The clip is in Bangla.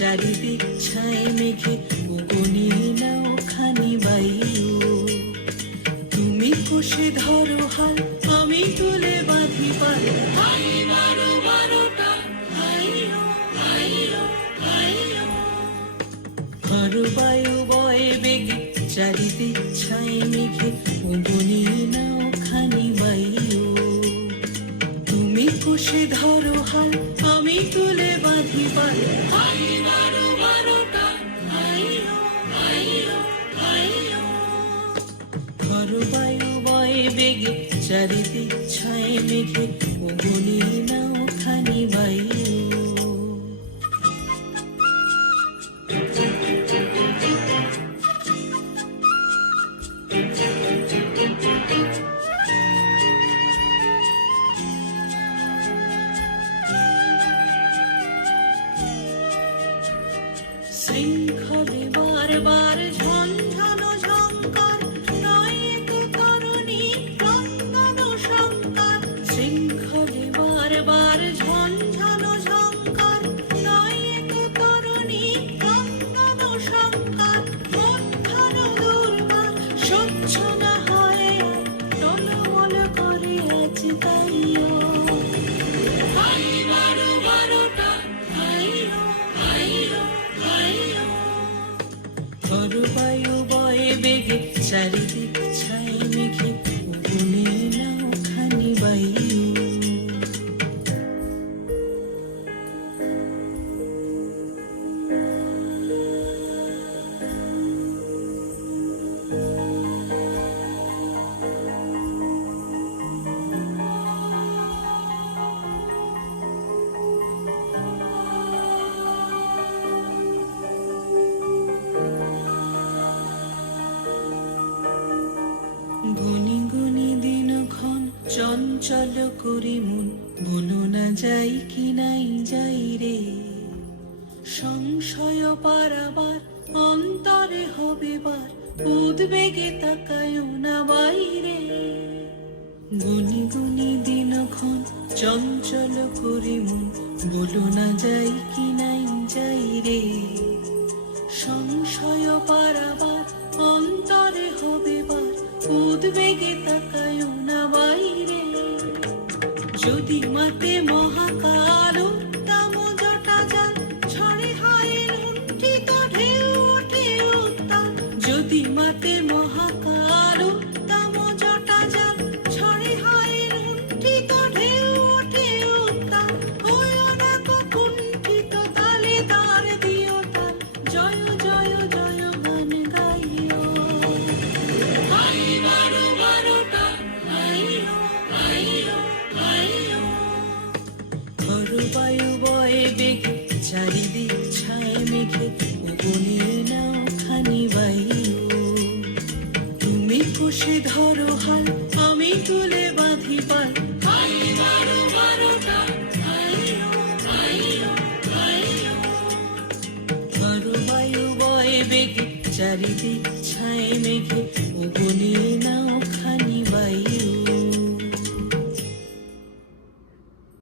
চারিদিক ছায় মেঘে ওগনি নাও খানি বাইও তুমি কষে ধরো হাল আমি তুলে বাঁধি পাল হাই বারো বারোটা আইও আইও আইও আরো বায়ু বয়ে বেগে চারিদিক ছায় মেঘে ওগনি নাও খানি বাইও তুমি কষে ধরো হাল আমি তুলে বাঁধি পাল হাই বারো বারোটা আইও আইও আইও আরো বায়ু বয়ে বেগে চারিদিক ছায় মেঘে ওগনি নাও খানি বাইও শৃঙ্খলে বারবার ঝঞ্ঝানো ঝঙ্কার নয় তো তরুণী ক্রন্দন শঙ্কার শৃঙ্খলে বারবার ঝঞ্ঝানো ঝঙ্কার নয় তো তরুণী ক্রন্দন শঙ্কার মধ্যাহ্ন দুর্বার স্বচ্ছ না হয় টলমল করে আজ তাইও হাই বারো বারোটা আইও আইও আইও আরো বায়ু বয়ে বেগে চারিদিক ছায় মেঘে ওগনি নাও খানি বাইও গুনি গুনি দিনক্ষণ চঞ্চল করি মন বলো না যাই কি নাই যাই রে সংশয় পারাবার অন্তরে হবে বার উদ্বেগে তাকায়ও না বাইরে গুনি গুনি দিনক্ষণ চঞ্চল করি মন বলো না যাই কি নাই যাই রে সংশয় পারাবার অন্তরে হবে বার উদ্বেগে তাকায়ও না বাইরে যদি মাতে মহাকাল উত্তম জটা যান ছড়ে হায় লুণ্ঠিত ঢেউ ওঠে উত্তাল যদি মাতে মহাকাল উত্তম জটা যান ছড়ে হায় লুণ্ঠিত ঢেউ ওঠে উত্তাল হইও না কুণ্ঠিত তালে তার দিও তাল জয় জয় জয় গান গাইও হাই বারো বারোটা আইও আইও আইও আরো বায়ু বয়ে বেগে চারিদিক ছায় মেঘে ওগনি নাও খানি বাইও তুমি কষে ধরো হাল আমি তুলে বাঁধি পাল হাই বারো বারোটা আইও আইও আইও আরো বায়ু বয়ে বেগে চারিদিক ছায় মেঘে